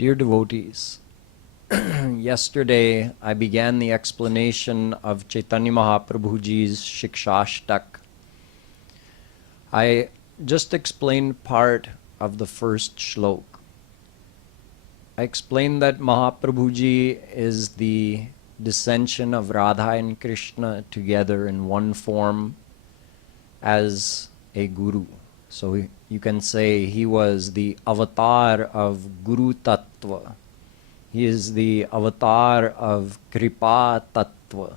Dear devotees, yesterday I began the explanation of Chaitanya Mahaprabhuji's Shikchashtak. I just explained part of the first shlok. I explained that Mahaprabhuji is the dissension of Radha and Krishna together in one form as a guru. So you can say he was the avatar of Guru Tattva. He is the avatar of Kripa Tattva.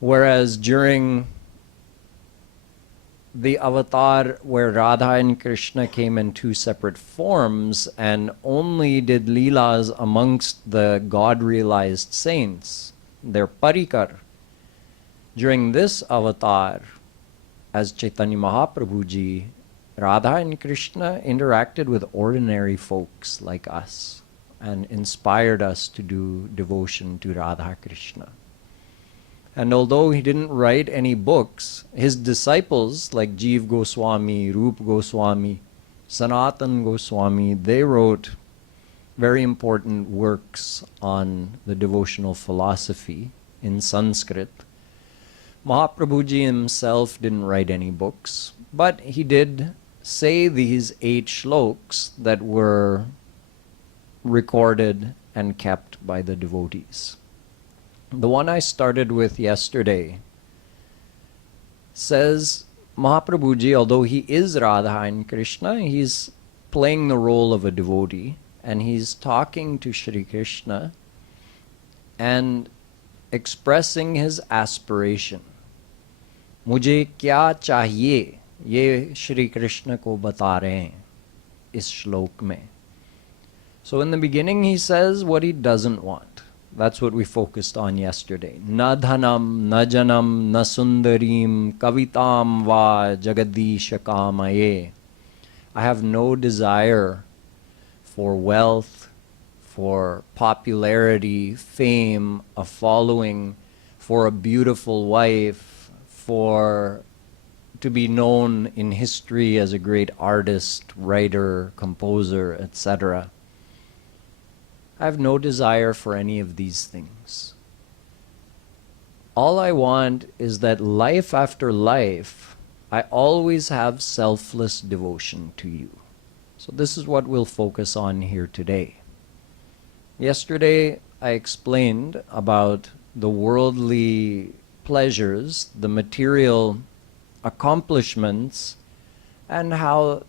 Whereas during the avatar where Radha and Krishna came in two separate forms and only did leelas amongst the God-realized saints, their parikar, during this avatar, as Chaitanya Mahaprabhuji, Radha and Krishna interacted with ordinary folks like us and inspired us to do devotion to Radha Krishna. And although he didn't write any books, his disciples like Jeev Goswami, Rup Goswami, Sanatan Goswami, they wrote very important works on the devotional philosophy in Sanskrit. Mahaprabhuji himself didn't write any books, but he did say these 8 shloks that were recorded and kept by the devotees. The one I started with yesterday says Mahaprabhuji, although he is Radha and Krishna, he's playing the role of a devotee and he's talking to Shri Krishna and expressing his aspiration. मुझे क्या चाहिए ये श्री कृष्ण को बता रहे हैं इस श्लोक में. So in the beginning he says what he doesn't want. That's what we focused on yesterday. Na dhanam, na janam, na sundarim, kavitam va jagadisha kamaye. I have no desire for wealth, for popularity, fame, a following, for a beautiful wife, to be known in history as a great artist, writer, composer, etc. I have no desire for any of these things. All I want is that life after life, I always have selfless devotion to you. So this is what we'll focus on here today. Yesterday, I explained about the worldly pleasures, the material accomplishments, and how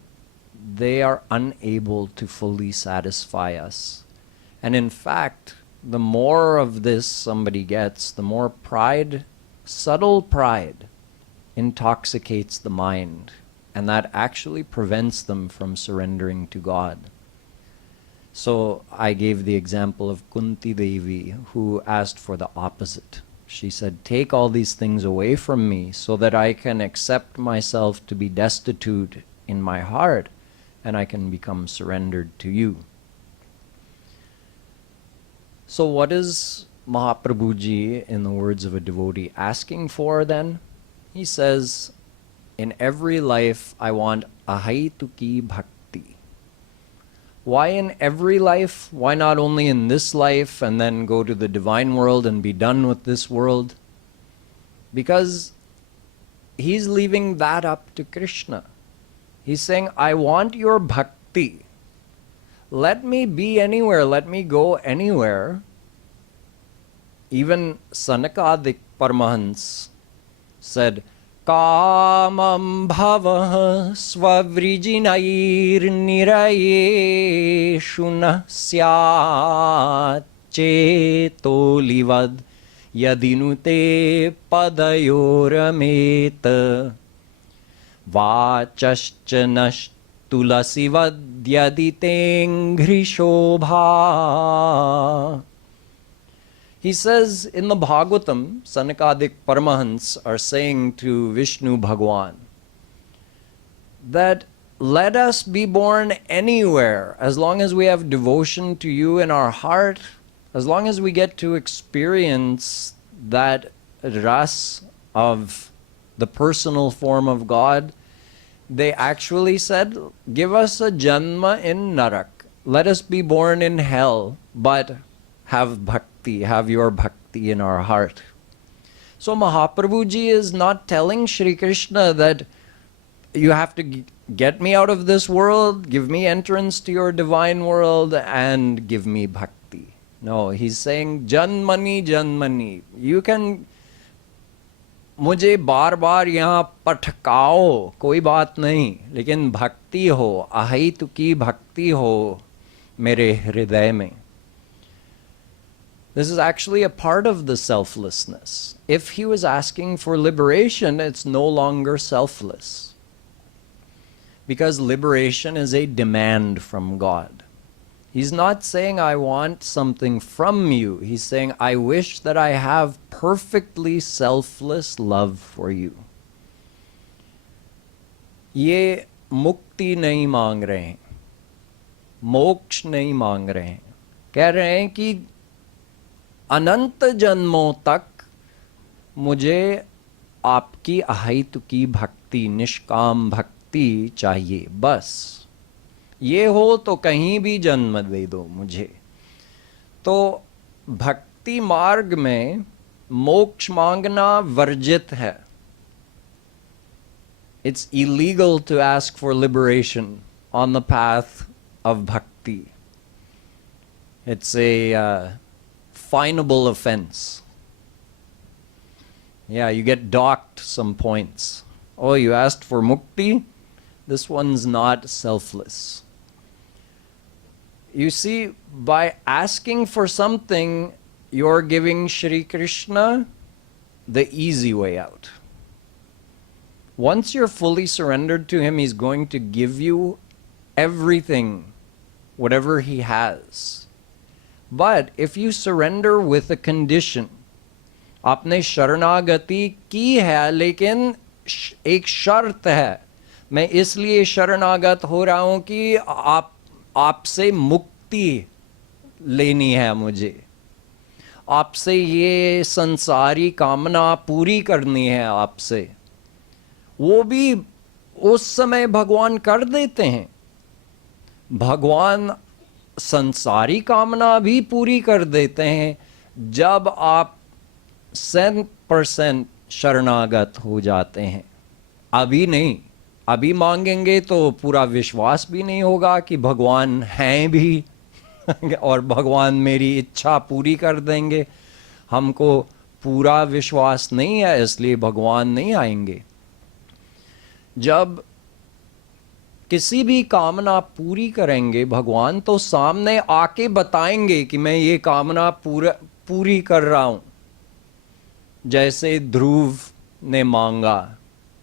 they are unable to fully satisfy us. And in fact, the more of this somebody gets, the more pride, subtle pride, intoxicates the mind, and that actually prevents them from surrendering to God. So I gave the example of Kunti Devi, who asked for the opposite. She said, take all these things away from me so that I can accept myself to be destitute in my heart and I can become surrendered to you. So what is Mahaprabhuji, in the words of a devotee, asking for then? He says, in every life I want ahaituki bhakti. Why in every life? Why not only in this life and then go to the divine world and be done with this world? Because he's leaving that up to Krishna. He's saying, I want your bhakti. Let me be anywhere, let me go anywhere. Even Sanakadik Paramahansa said, Kamam bhavah svavrijinair niraye shuna syat chetolivad yadinute padayorameta vachascha tulasivad yaditengri shobha. He says in the Bhagavatam, Sanakadik Paramahansa are saying to Vishnu Bhagwan that let us be born anywhere as long as we have devotion to you in our heart, as long as we get to experience that ras of the personal form of God. They actually said, give us a janma in Narak. let us be born in hell, but have bhakti, have your bhakti in our heart. So Mahaprabhu ji is not telling Shri Krishna that you have to get me out of this world, give me entrance to your divine world, and give me bhakti. No, he's saying, Janmani, Janmani. You can मुझे बार बार यहाँ पटकाओ, कोई बात नहीं, लेकिन भक्ति हो, अहितु की भक्ति हो मेरे हृदय में. This is actually a part of the selflessness. If he was asking for liberation, it's no longer selfless. Because liberation is a demand from God. He's not saying, I want something from you. He's saying, I wish that I have perfectly selfless love for you. ये मुक्ति नहीं मांग रहे हैं, मोक्ष नहीं मांग रहे हैं. कह रहे हैं कि अनंत जन्मों तक मुझे आपकी अहितु की भक्ति, निष्काम भक्ति चाहिए. बस ये हो तो कहीं भी जन्म दे दो मुझे. तो भक्ति मार्ग में मोक्ष मांगना वर्जित है. It's illegal to ask for liberation on the path of bhakti. It's a finable offense. Yeah, you get docked some points. Oh, you asked for mukti? This one's not selfless. You see, by asking for something, you're giving Shri Krishna the easy way out. Once you're fully surrendered to him, he's going to give you everything, whatever he has. But if you surrender with a condition, आपने शरणागति की है लेकिन एक शर्त है, मैं इसलिए शरणागत हो रहा हूं कि आपसे मुक्ति लेनी है, मुझे आपसे ये संसारी कामना पूरी करनी है आपसे. वो भी उस समय भगवान कर देते हैं. भगवान संसारी कामना भी पूरी कर देते हैं जब आप 100% शरणागत हो जाते हैं. अभी नहीं, अभी मांगेंगे तो पूरा विश्वास भी नहीं होगा कि भगवान हैं भी और भगवान मेरी इच्छा पूरी कर देंगे. हमको पूरा विश्वास नहीं है, इसलिए भगवान नहीं आएंगे. जब किसी भी कामना पूरी करेंगे भगवान, तो सामने आके बताएंगे कि मैं ये कामना पूरी कर रहा हूं. जैसे ध्रुव ने मांगा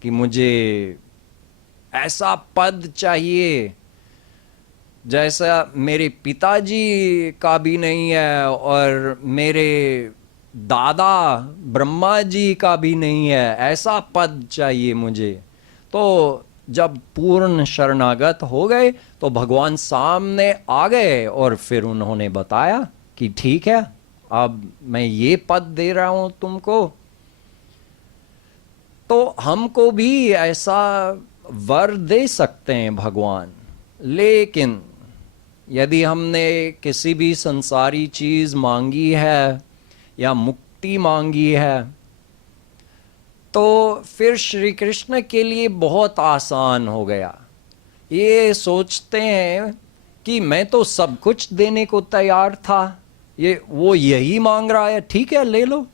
कि मुझे ऐसा पद चाहिए जैसा मेरे पिताजी का भी नहीं है और मेरे दादा ब्रह्मा जी का भी नहीं है, ऐसा पद चाहिए मुझे. तो जब पूर्ण शरणागत हो गए तो भगवान सामने आ गए और फिर उन्होंने बताया कि ठीक है, अब मैं ये पद दे रहा हूं तुमको. तो हमको भी ऐसा वर दे सकते हैं भगवान, लेकिन यदि हमने किसी भी संसारी चीज मांगी है या मुक्ति मांगी है, तो फिर श्री कृष्ण के लिए बहुत आसान हो गया. ये सोचते हैं कि मैं तो सब कुछ देने को तैयार था, वो यही मांग रहा है, ठीक है ले लो.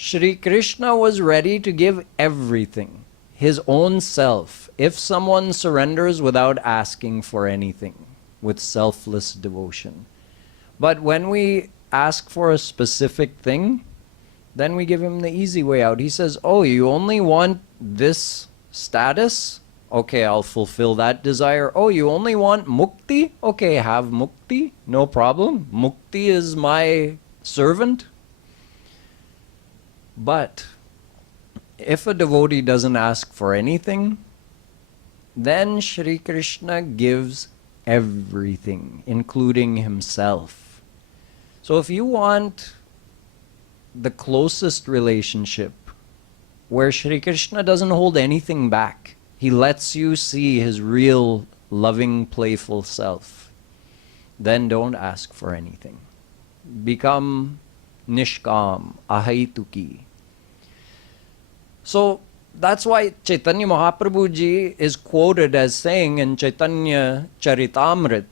Shri Krishna was ready to give everything, his own self, if someone surrenders without asking for anything, with selfless devotion. But when we ask for a specific thing, then we give him the easy way out. He says, oh, you only want this status? Okay, I'll fulfill that desire. Oh, you only want mukti? Okay, have mukti, no problem. Mukti is my servant. But if a devotee doesn't ask for anything, then Shri Krishna gives everything, including himself. So if you want the closest relationship where Shri Krishna doesn't hold anything back, he lets you see his real loving, playful self, then don't ask for anything. Become nishkam, ahaituki. So that's why Chaitanya Mahaprabhu ji is quoted as saying in Chaitanya Charitamrit,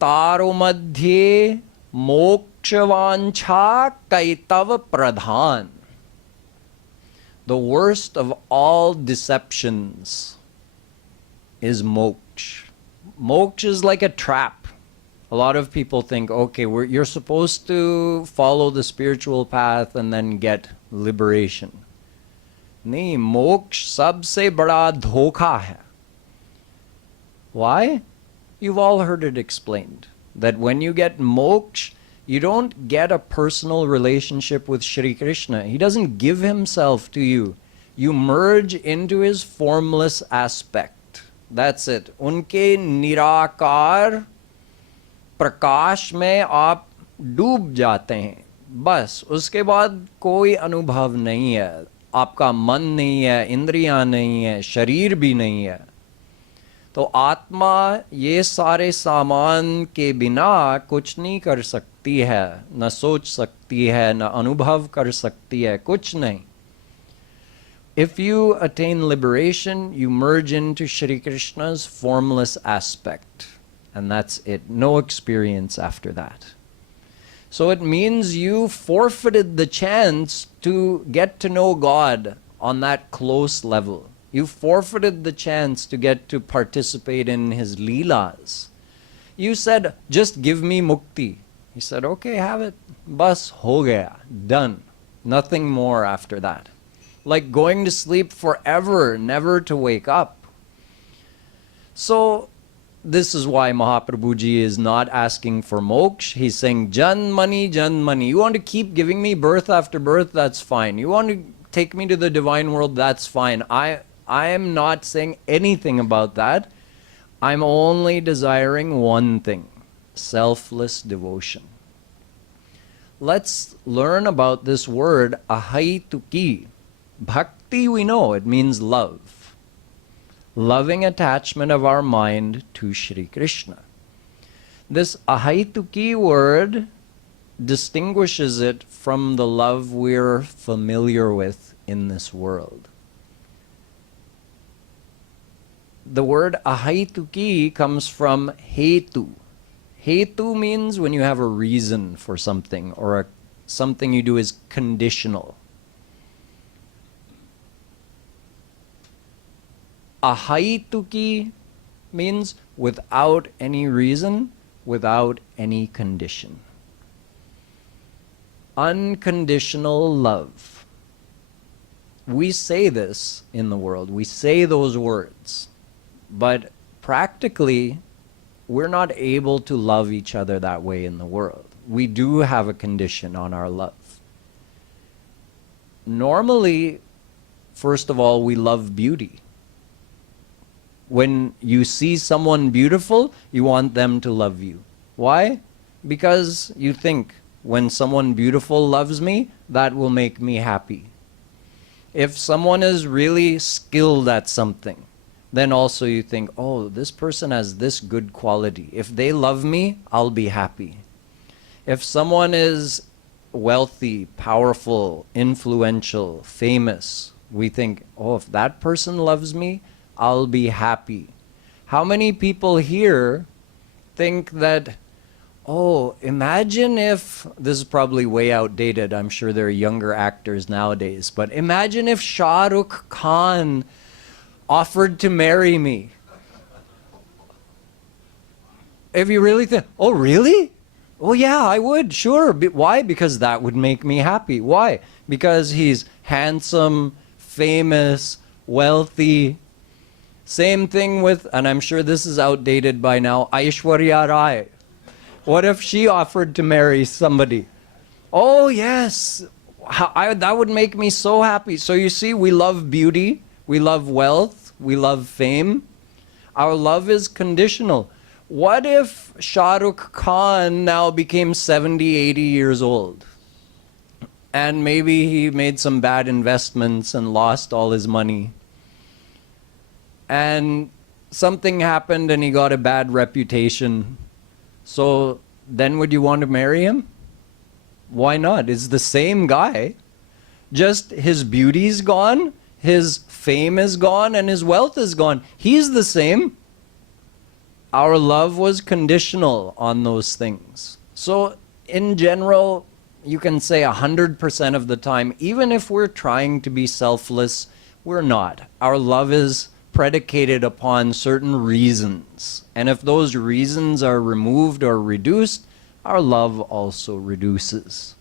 Taro madhye mokshavancha kaitava pradhan. The worst of all deceptions is moksha. Moksha is like a trap. A lot of people think, okay, you're supposed to follow the spiritual path and then get liberation. Nahi, moksha sabse bada dhokha hai. Why? You've all heard it explained. That when you get moksha, you don't get a personal relationship with Shri Krishna. He doesn't give himself to you. You merge into his formless aspect. That's it. Unke nirakar प्रकाश में आप डूब जाते हैं, बस उसके बाद कोई अनुभव नहीं है. आपका मन नहीं है, इंद्रियां नहीं है, शरीर भी नहीं है. तो आत्मा ये सारे सामान के बिना कुछ नहीं कर सकती है, न सोच सकती है, न अनुभव कर सकती है, कुछ नहीं. If you attain liberation, you merge into Shri Krishna's formless aspect. And that's it. No experience after that. So it means you forfeited the chance to get to know God on that close level. You forfeited the chance to get to participate in his leelas. You said, just give me mukti. He said, okay, have it. Bas ho gaya. Done. Nothing more after that. Like going to sleep forever, never to wake up. So this is why Mahaprabhu ji is not asking for moksha. He's saying, Janmani, Janmani. You want to keep giving me birth after birth? That's fine. You want to take me to the divine world? That's fine. I am not saying anything about that. I'm only desiring one thing, selfless devotion. Let's learn about this word, ahaituki. Bhakti, we know, it means love. Loving attachment of our mind to Shri Krishna. This ahaituki word distinguishes it from the love we're familiar with in this world. The word ahaituki comes from hetu. Hetu means when you have a reason for something, or something you do is conditional. Ahaituki means without any reason, without any condition. Unconditional love. We say this in the world, we say those words, but practically we're not able to love each other that way in the world. We do have a condition on our love. Normally, first of all, we love beauty. When you see someone beautiful, you want them to love you. Why? Because you think, when someone beautiful loves me, that will make me happy. If someone is really skilled at something, then also you think, oh, this person has this good quality. If they love me, I'll be happy. If someone is wealthy, powerful, influential, famous, we think, oh, if that person loves me, I'll be happy. How many people here think that, oh, imagine if, this is probably way outdated, I'm sure there are younger actors nowadays, but imagine if Shah Rukh Khan offered to marry me. If you really think, oh, really? Oh, yeah, I would, sure. Why? Because that would make me happy. Why? Because he's handsome, famous, wealthy. Same thing with, and I'm sure this is outdated by now, Aishwarya Rai. What if she offered to marry somebody? Oh, yes. That would make me so happy. So you see, we love beauty, we love wealth, we love fame. Our love is conditional. What if Shah Rukh Khan now became 70, 80 years old? And maybe he made some bad investments and lost all his money. And something happened and he got a bad reputation. So then would you want to marry him? Why not? It's the same guy. Just his beauty's gone, his fame is gone, and his wealth is gone. He's the same. Our love was conditional on those things. So in general, you can say 100% of the time, even if we're trying to be selfless, we're not. Our love is predicated upon certain reasons. And if those reasons are removed or reduced, our love also reduces.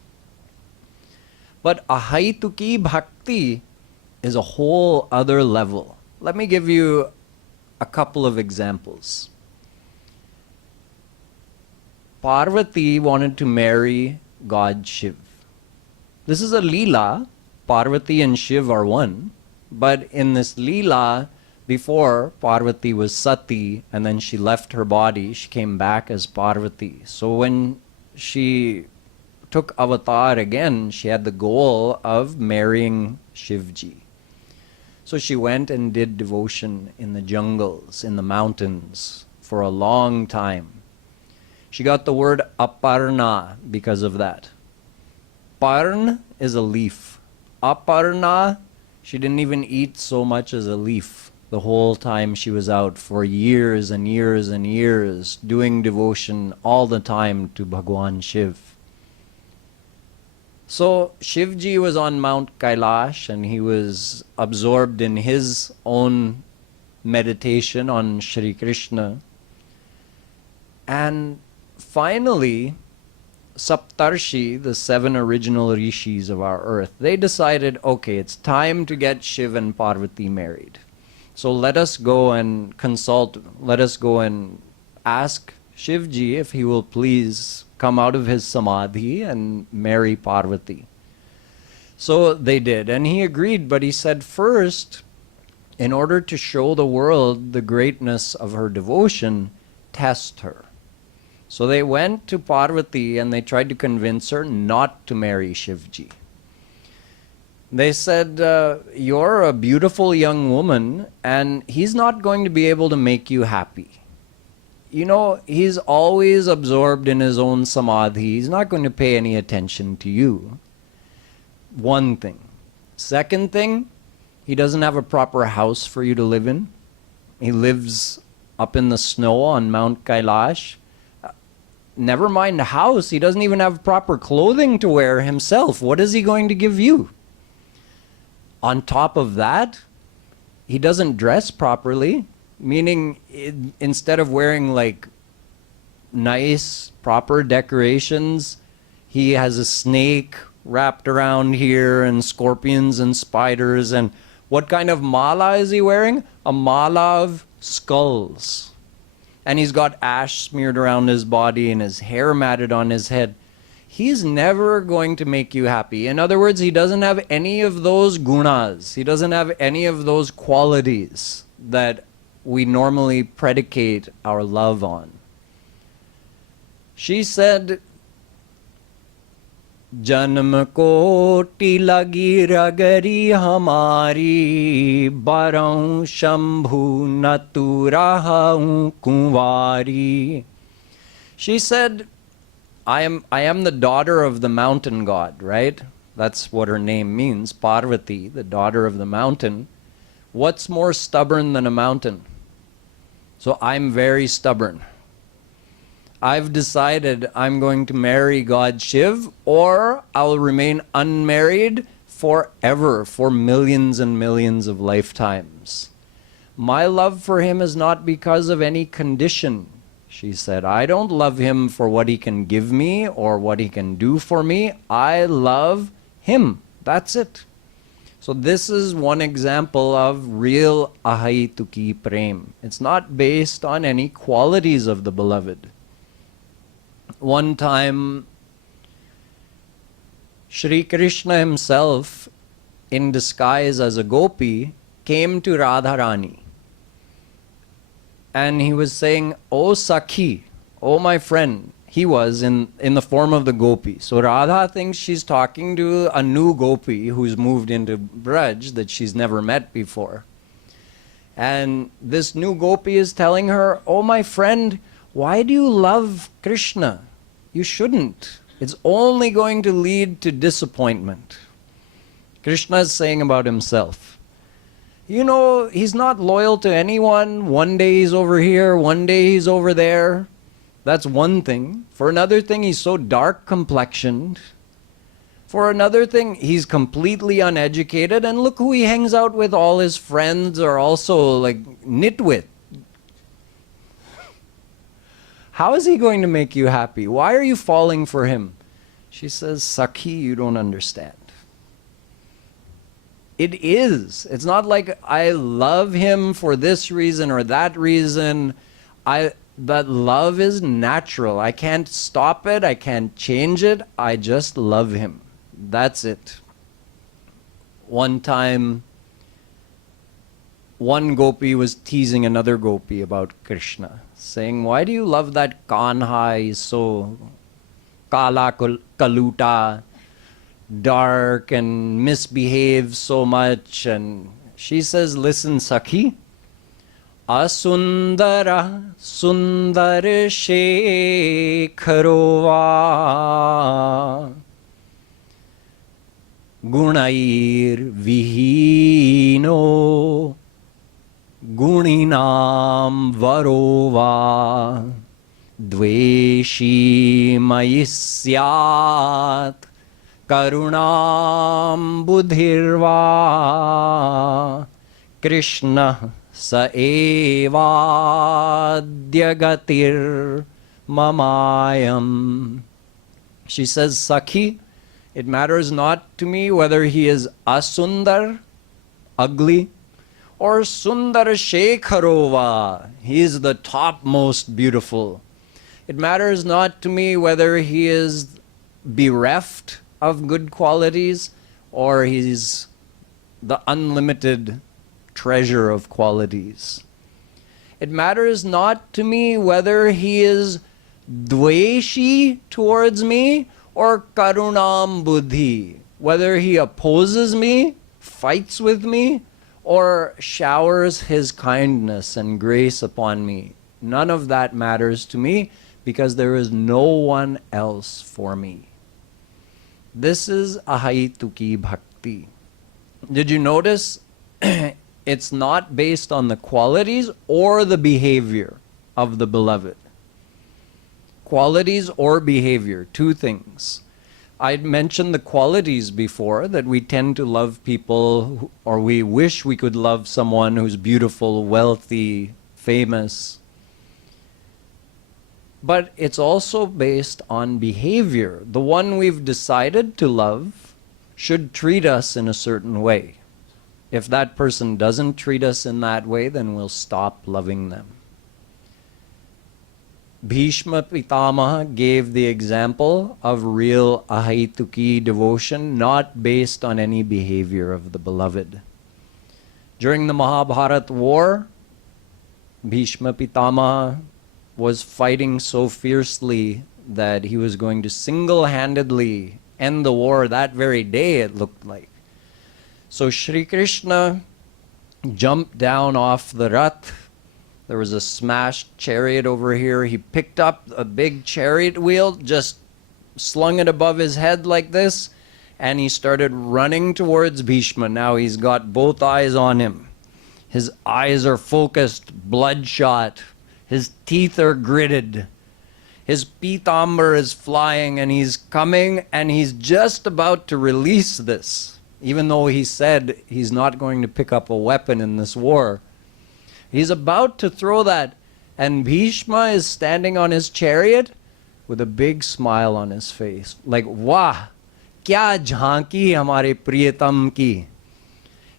But ahaituki bhakti is a whole other level. Let me give you a couple of examples. Parvati wanted to marry God Shiv. This is a Leela. Parvati and Shiv are one. But in this Leela, before Parvati was Sati and then she left her body, she came back as Parvati. So when she took avatar again, she had the goal of marrying Shivji. So she went and did devotion in the jungles, in the mountains, for a long time. She got the word Aparna because of that. Parn is a leaf. Aparna, she didn't even eat so much as a leaf the whole time she was out for years and years and years, doing devotion all the time to Bhagwan Shiv. So Shivji was on Mount Kailash and he was absorbed in his own meditation on Shri Krishna. And finally, Saptarshi, the 7 original rishis of our earth, they decided, okay, it's time to get Shiv and Parvati married. So let us go and consult, let us go and ask Shivji if he will please come out of his samadhi and marry Parvati. So they did, and he agreed, but he said first, in order to show the world the greatness of her devotion, test her. So they went to Parvati and they tried to convince her not to marry Shivji. They said, you're a beautiful young woman and he's not going to be able to make you happy. You know, he's always absorbed in his own samadhi. He's not going to pay any attention to you. One thing. Second thing, he doesn't have a proper house for you to live in. He lives up in the snow on Mount Kailash. Never mind a house, he doesn't even have proper clothing to wear himself. What is he going to give you? On top of that, he doesn't dress properly. Meaning, instead of wearing like nice, proper decorations, he has a snake wrapped around here and scorpions and spiders. And what kind of mala is he wearing? A mala of skulls. And he's got ash smeared around his body and his hair matted on his head. He's never going to make you happy. In other words, he doesn't have any of those gunas. He doesn't have any of those qualities that we normally predicate our love on. She said, Janam koti lagi ragari hamari, barau shambhu naturaha kunvari. She said, I am the daughter of the mountain god, right? That's what her name means, Parvati, the daughter of the mountain. What's more stubborn than a mountain? So I'm very stubborn. I've decided I'm going to marry God Shiv, or I'll remain unmarried forever, for millions and millions of lifetimes. My love for him is not because of any condition, she said. I don't love him for what he can give me or what he can do for me. I love him. That's it. So this is one example of real ahaituki prem. It's not based on any qualities of the beloved. One time, Shri Krishna himself, in disguise as a gopi, came to Radharani. And he was saying, "O Sakhi, O my friend." He was in the form of the gopi. So Radha thinks she's talking to a new gopi who's moved into Braj that she's never met before. And this new gopi is telling her, oh my friend, why do you love Krishna? You shouldn't. It's only going to lead to disappointment. Krishna is saying about himself, you know, he's not loyal to anyone. One day he's over here, one day he's over there. That's one thing. For another thing, he's so dark complexioned. For another thing, he's completely uneducated, and look who he hangs out with. All his friends are also like nitwit. How is he going to make you happy? Why are you falling for him? She says, Sakhi, you don't understand. It is. It's not like I love him for this reason or that reason. That love is natural. I can't stop it. I can't change it. I just love him. That's it. One time, one gopi was teasing another gopi about Krishna, saying, why do you love that Kanha? He's so kala kaluta, dark and misbehaves so much. And she says, listen, Sakhi, asundara sundar shekharova gunair vihino guninam varova dveshi mayisyat karunam budhirva Krishna sa evadhyagatir mamayam. She says, Sakhi, it matters not to me whether he is asundar, ugly, or sundar shekharova, he is the topmost beautiful. It matters not to me whether he is bereft of good qualities or he's the unlimited treasure of qualities. It matters not to me whether he is dveshi towards me or karunam buddhi, whether he opposes me, fights with me, or showers his kindness and grace upon me. None of that matters to me because there is no one else for me. This is ahaituki bhakti. Did you notice? It's not based on the qualities or the behavior of the beloved. Qualities or behavior, two things. I'd mentioned the qualities before, that we tend to love people, or we wish we could love someone who's beautiful, wealthy, famous. But it's also based on behavior. The one we've decided to love should treat us in a certain way. If that person doesn't treat us in that way, then we'll stop loving them. Bhishma Pitamaha gave the example of real ahaituki devotion, not based on any behavior of the beloved. During the Mahabharata war, Bhishma Pitamaha was fighting so fiercely that he was going to single-handedly end the war that very day, it looked like. So Shri Krishna jumped down off the Rath. There was a smashed chariot over here. He picked up a big chariot wheel, just slung it above his head like this, and he started running towards Bhishma. Now he's got both eyes on him. His eyes are focused, bloodshot. His teeth are gritted. His pitambar is flying, and he's coming, and he's just about to release this, even though he said he's not going to pick up a weapon in this war. He's about to throw that, and Bhishma is standing on his chariot with a big smile on his face. Like, wah, kya jhanki hamare priyatam ki.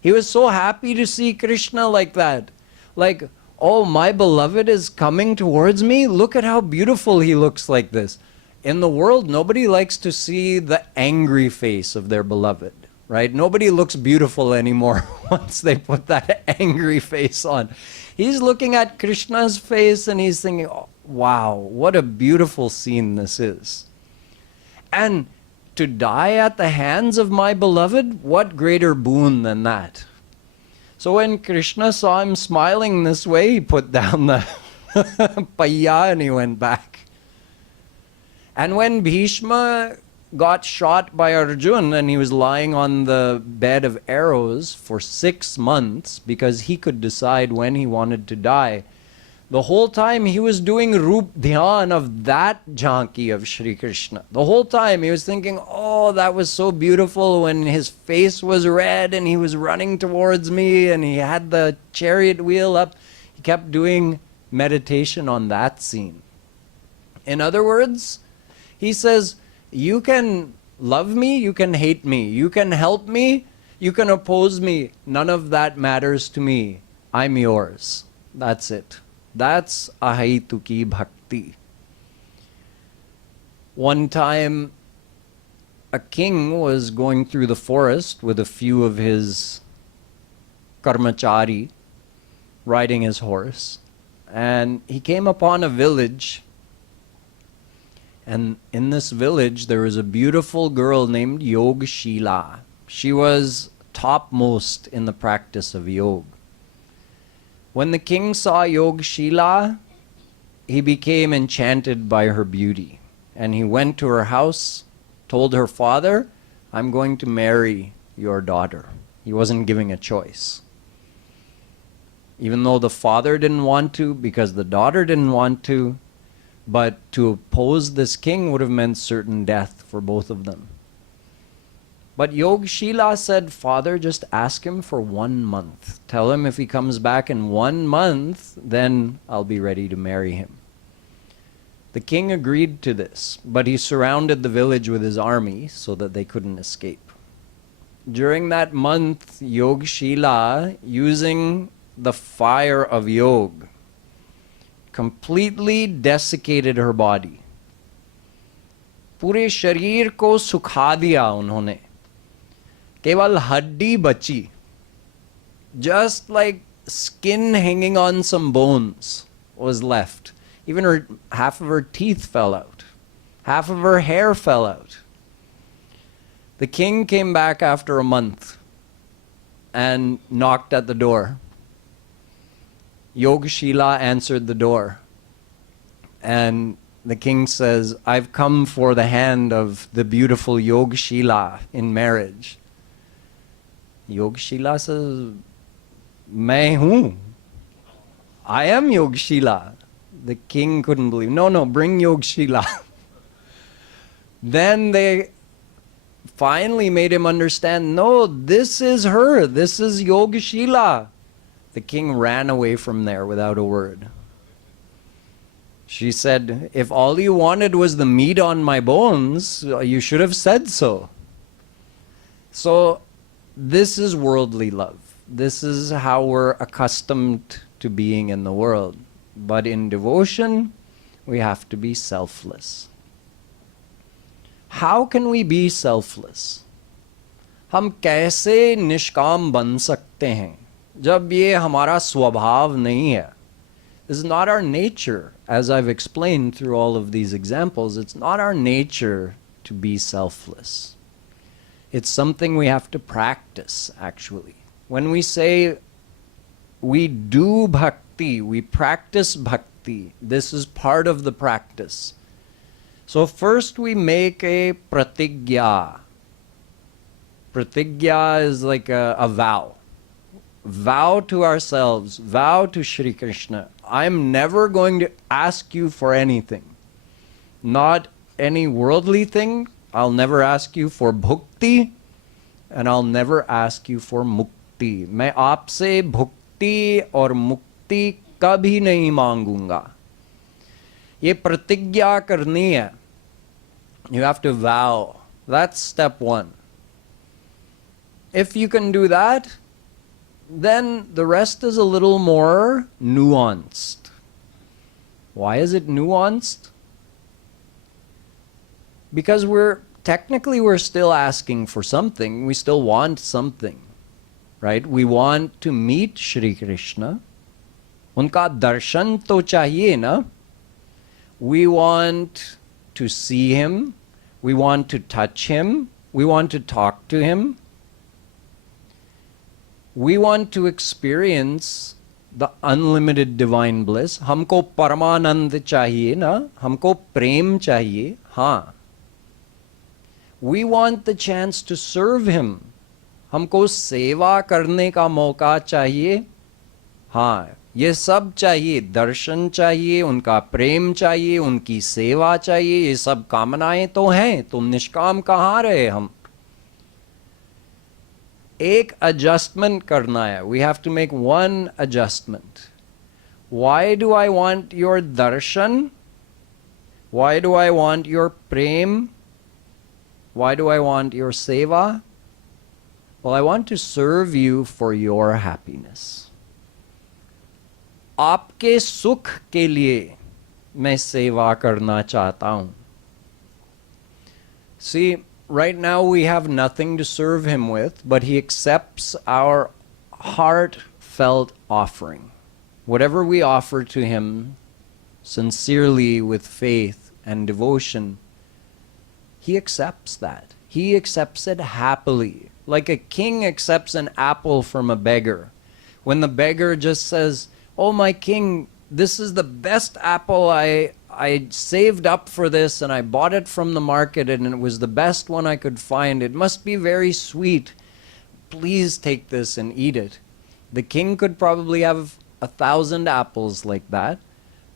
He was so happy to see Krishna like that. Like, oh, my beloved is coming towards me. Look at how beautiful he looks like this. In the world, nobody likes to see the angry face of their beloved. Right? Nobody looks beautiful anymore once they put that angry face on. He's looking at Krishna's face and he's thinking, oh, wow, what a beautiful scene this is. And to die at the hands of my beloved, what greater boon than that? So when Krishna saw him smiling this way, he put down the payya and he went back. And when Bhishma got shot by Arjun and he was lying on the bed of arrows for 6 months because he could decide when he wanted to die, the whole time he was doing Roop Dhyan of that Jhanki of Shri Krishna. The whole time he was thinking, oh, that was so beautiful when his face was red and he was running towards me and he had the chariot wheel up. He kept doing meditation on that scene. In other words, he says, you can love me, you can hate me, you can help me, you can oppose me. None of that matters to me. I'm yours. That's it. That's ahaituki bhakti. One time, a king was going through the forest with a few of his karmachari riding his horse, and he came upon a village. And in this village, there was a beautiful girl named Yogshila. She was topmost in the practice of yoga. When the king saw Yogshila, he became enchanted by her beauty. And he went to her house, told her father, I'm going to marry your daughter. He wasn't giving a choice. Even though the father didn't want to, because the daughter didn't want to, but to oppose this king would have meant certain death for both of them. But Yogshila said, Father, just ask him for 1 month. Tell him if he comes back in 1 month, then I'll be ready to marry him. The king agreed to this, but he surrounded the village with his army so that they couldn't escape. During that month, Yogshila, using the fire of yoga, completely desiccated her body. पूरे शरीर को सुखा दिया उन्होंने. केवल हड्डी बची. Just like skin hanging on some bones was left. Even half of her teeth fell out. Half of her hair fell out. The king came back after a month and knocked at the door. Yogshila answered the door. And the king says, I've come for the hand of the beautiful Yogshila in marriage. Yogshila says, Main hu. I am Yogshila. The king couldn't believe. No, bring Yogshila. Then they finally made him understand, no, this is her. This is Yogshila. The king ran away from there without a word. She said, if all you wanted was the meat on my bones, you should have said so. So this is worldly love. This is how we're accustomed to being in the world. But in devotion, we have to be selfless. How can we be selfless? हम कैसे निष्काम बन सकते हैं जब ये हमारा स्वभाव नहीं है? This is not our nature. As I've explained through all of these examples, it's not our nature to be selfless. It's something we have to practice, actually. When we say we do bhakti, we practice bhakti, this is part of the practice. So first we make a pratigya. Pratigya is like a vow. Vow to ourselves, vow to Shri Krishna. I'm never going to ask you for anything. Not any worldly thing. I'll never ask you for bhukti, and I'll never ask you for mukti. मैं आपसे भुक्ति और मुक्ति कभी नहीं मांगूंगा. ये प्रतिज्ञा करनी है. You have to vow. That's step one. If you can do that, then the rest is a little more nuanced. Why is it nuanced? Because we're still asking for something. We still want something, right? We want to meet Shri Krishna. Unka darshan to chahiye na. We want to see him. We want to touch him. We want to talk to him. We want to experience the unlimited divine bliss. हमको परमानंद चाहिए ना, हमको प्रेम चाहिए, हाँ. We want the chance to serve him. हमको सेवा करने का मौका चाहिए, हाँ. ये सब चाहिए, दर्शन चाहिए, उनका प्रेम चाहिए, उनकी सेवा चाहिए, ये सब कामनाएं तो हैं, तो निष्काम कहाँ रहे हम? एक adjustment करना है. We have to make one adjustment. Why do I want your darshan? Why do I want your prem? Why do I want your seva? Well, I want to serve you for your happiness. आपके सुख के लिए मैं सेवा करना चाहता हूँ. See, right now we have nothing to serve him with, but he accepts our heartfelt offering. Whatever we offer to him sincerely with faith and devotion, he accepts that. He accepts it happily, like a king accepts an apple from a beggar. When the beggar just says, "Oh, my king, this is the best apple. I saved up for this and I bought it from the market and it was the best one I could find. It must be very sweet. Please take this and eat it." The king could probably have 1,000 apples like that,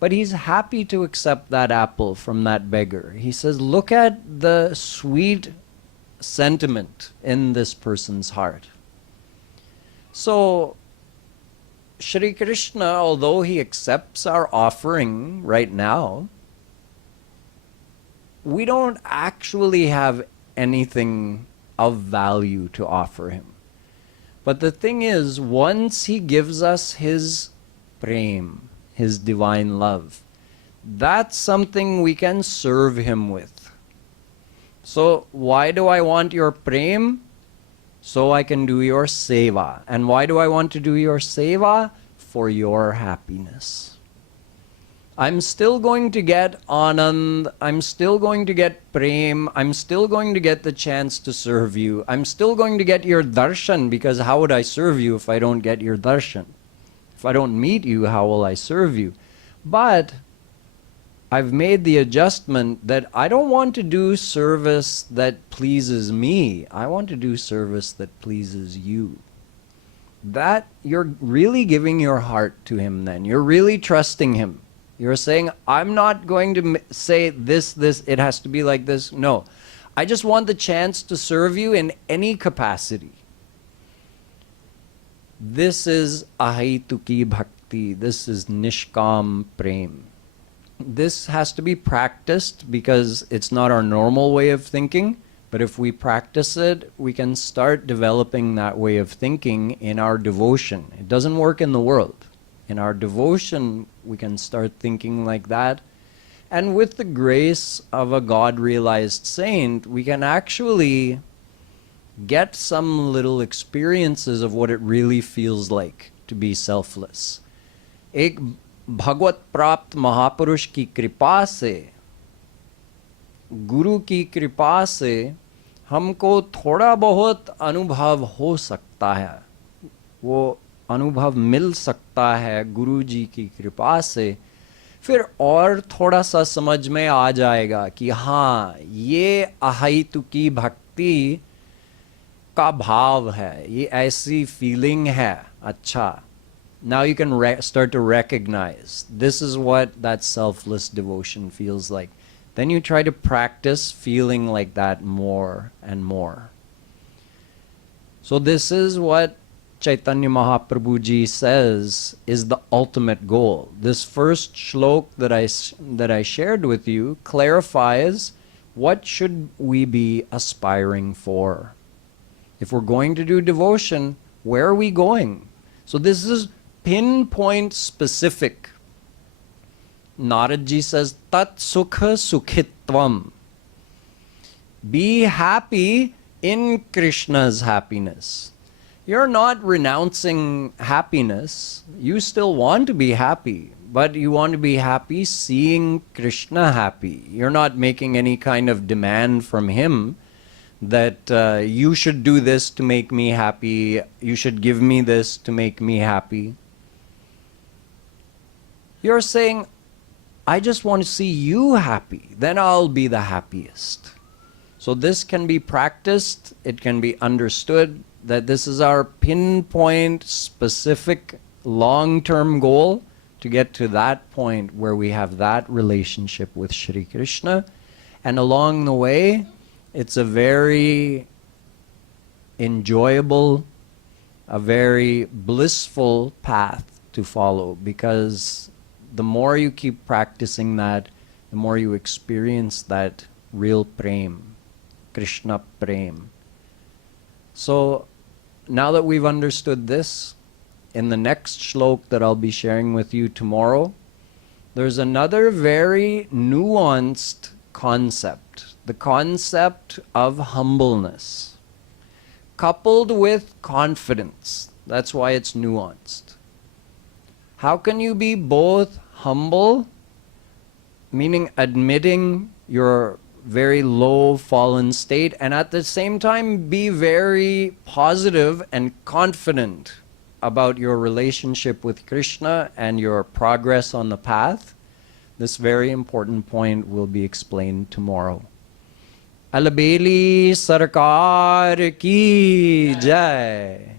but he's happy to accept that apple from that beggar. He says, look at the sweet sentiment in this person's heart. So, Shri Krishna, although he accepts our offering right now, we don't actually have anything of value to offer him. But the thing is, once he gives us his prem, his divine love, that's something we can serve him with. So why do I want your prem? So I can do your seva. And why do I want to do your seva? For your happiness. I'm still going to get anand, I'm still going to get prem, I'm still going to get the chance to serve you, I'm still going to get your darshan, because how would I serve you if I don't get your darshan? If I don't meet you, how will I serve you? But I've made the adjustment that I don't want to do service that pleases me. I want to do service that pleases you. That you're really giving your heart to him then. You're really trusting him. You're saying, I'm not going to say this, it has to be like this. No. I just want the chance to serve you in any capacity. This is ahaituki bhakti. This is nishkam prem. This has to be practiced because it's not our normal way of thinking. But if we practice it, we can start developing that way of thinking in our devotion. It doesn't work in the world. In our devotion, we can start thinking like that. And with the grace of a God-realized saint, we can actually get some little experiences of what it really feels like to be selfless. Ek Bhagwat Prapt Mahapurush ki kripa se, Guru की कृपा से हमको थोड़ा बहुत अनुभव हो सकता है, वो अनुभव मिल सकता है गुरु जी की कृपा से. फिर और थोड़ा सा समझ में आ जाएगा कि हाँ, ये अहैतुकी भक्ति का भाव है, ये ऐसी फीलिंग है. अच्छा, now you can start to recognize this is what that selfless devotion feels like. Then you try to practice feeling like that more and more. So this is what Chaitanya Mahaprabhu ji says is the ultimate goal. This first shlok that I shared with you clarifies what should we be aspiring for. If we're going to do devotion, where are we going? So this is pinpoint specific. Narad ji says, Tat Sukha Sukhitvam. Be happy in Krishna's happiness. You're not renouncing happiness. You still want to be happy, but you want to be happy seeing Krishna happy. You're not making any kind of demand from him, that you should do this to make me happy, you should give me this to make me happy. You're saying, I just want to see you happy, then I'll be the happiest. So this can be practiced, it can be understood that this is our pinpoint, specific, long-term goal to get to that point where we have that relationship with Shri Krishna. And along the way, it's a very enjoyable, a very blissful path to follow, because the more you keep practicing that, the more you experience that real prem, Krishna prem. So now that we've understood this, in the next shlok that I'll be sharing with you tomorrow, there's another very nuanced concept, the concept of humbleness, coupled with confidence. That's why it's nuanced. How can you be both humble, meaning admitting your very low fallen state, and at the same time be very positive and confident about your relationship with Krishna and your progress on the path? This very important point will be explained tomorrow. Alabeli Sarkar ki jai.